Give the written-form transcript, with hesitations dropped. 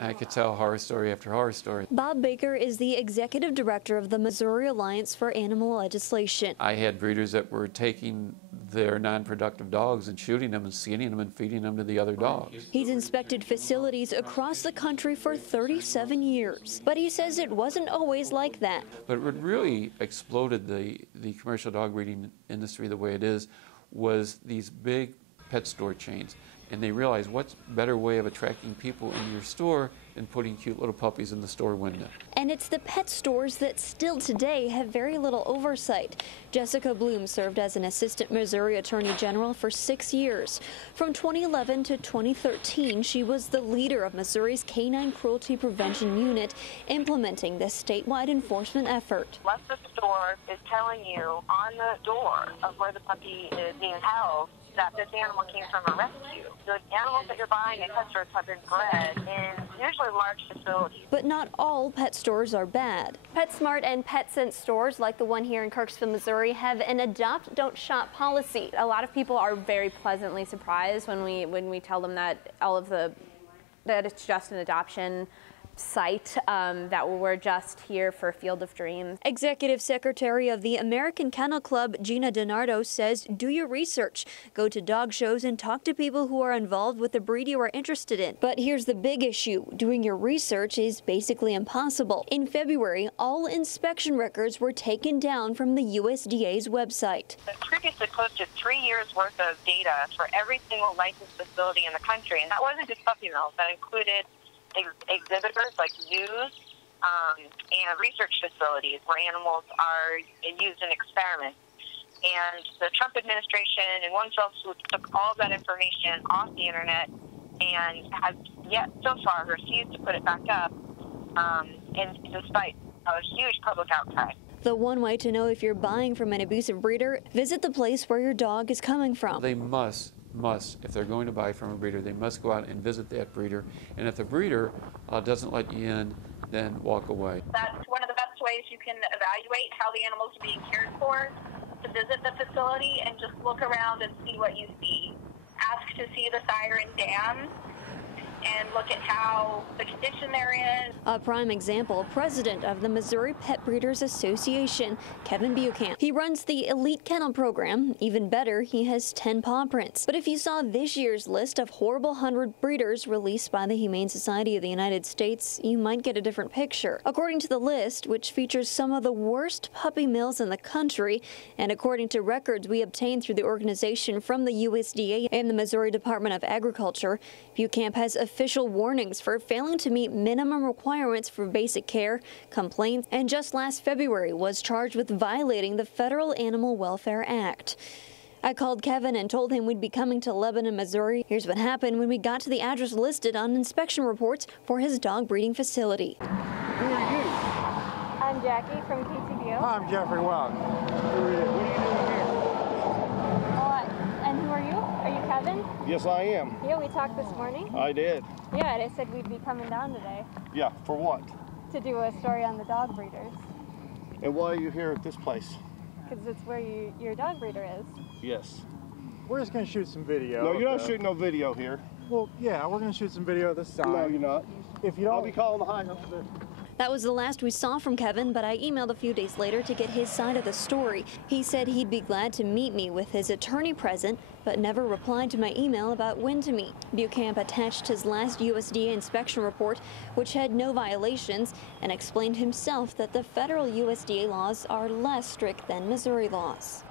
I could tell horror story after horror story. Bob Baker is the executive director of the Missouri Alliance for Animal Legislation. I had breeders that were taking their non-productive dogs and shooting them and skinning them and feeding them to the other dogs. He's inspected facilities across the country for 37 years, but he says it wasn't always like that. But what really exploded the commercial dog breeding industry the way it is was these big pet store chains. And they realized what's a better way of attracting people into your store than putting cute little puppies in the store window. And it's the pet stores that still today have very little oversight. Jessica Bloom served as an assistant Missouri Attorney General for 6 years. From 2011 to 2013, she was the leader of Missouri's Canine Cruelty Prevention Unit, implementing this statewide enforcement effort. Unless the store is telling you on the door of where the puppy is being held that this animal came from a rescue. The animals that you're buying at pet stores have been bred in usually large facilities. But not all pet stores are bad. PetSmart and PetSense stores, like the one here in Kirksville, Missouri, have an adopt, don't shop policy. A lot of people are very pleasantly surprised when we tell them that that it's just an adoption site, that we're just here for Field of Dreams. Executive Secretary of the American Kennel Club, Gina DiNardo, says do your research. Go to dog shows and talk to people who are involved with the breed you are interested in. But here's the big issue. Doing your research is basically impossible. In February, all inspection records were taken down from the USDA's website. They previously posted 3 years worth of data for every single licensed facility in the country, and that wasn't just puppy mills. That included exhibitors like zoos and research facilities where animals are used in experiments. And the Trump administration in one fell swoop took all of that information off the internet and has yet so far refused to put it back up, and despite a huge public outcry. The one way to know if you're buying from an abusive breeder, visit the place where your dog is coming from. They must, if they're going to buy from a breeder, they must go out and visit that breeder. And if the breeder doesn't let you in, then walk away. That's one of the best ways you can evaluate how the animals are being cared for, to visit the facility and just look around and see what you see. Ask to see the siren dam and look at how the condition they're in. A prime example, president of the Missouri Pet Breeders Association, Kevin Buchan. He runs the Elite Kennel Program. Even better, he has 10 paw prints. But if you saw this year's list of horrible 100 breeders released by the Humane Society of the United States, you might get a different picture. According to the list, which features some of the worst puppy mills in the country, and according to records we obtained through the organization from the USDA and the Missouri Department of Agriculture, Buchan has official warnings for failing to meet minimum requirements for basic care, complaints, and just last February was charged with violating the Federal Animal Welfare Act. I called Kevin and told him we'd be coming to Lebanon, Missouri. Here's what happened when we got to the address listed on inspection reports for his dog breeding facility. Who are you? I'm Jackie from KTVO. I'm Jeffrey Wild. What are you doing here? And who are you? Are you Kevin? Yes, I am. Yeah, we talked this morning. I did. Yeah, and I said we'd be coming down today Yeah, for what? to do a story on the dog breeders. And why are you here at this place? Because it's where your dog breeder is. Yes. We're just going to shoot some video. No, you're not shooting no video here. Well, yeah, we're going to shoot some video this time. No, you're not. If you don't... I'll be calling the high up there. That was the last we saw from Kevin, but I emailed a few days later to get his side of the story. He said he'd be glad to meet me with his attorney present, but never replied to my email about when to meet. Buchan attached his last USDA inspection report, which had no violations, and explained himself that the federal USDA laws are less strict than Missouri laws.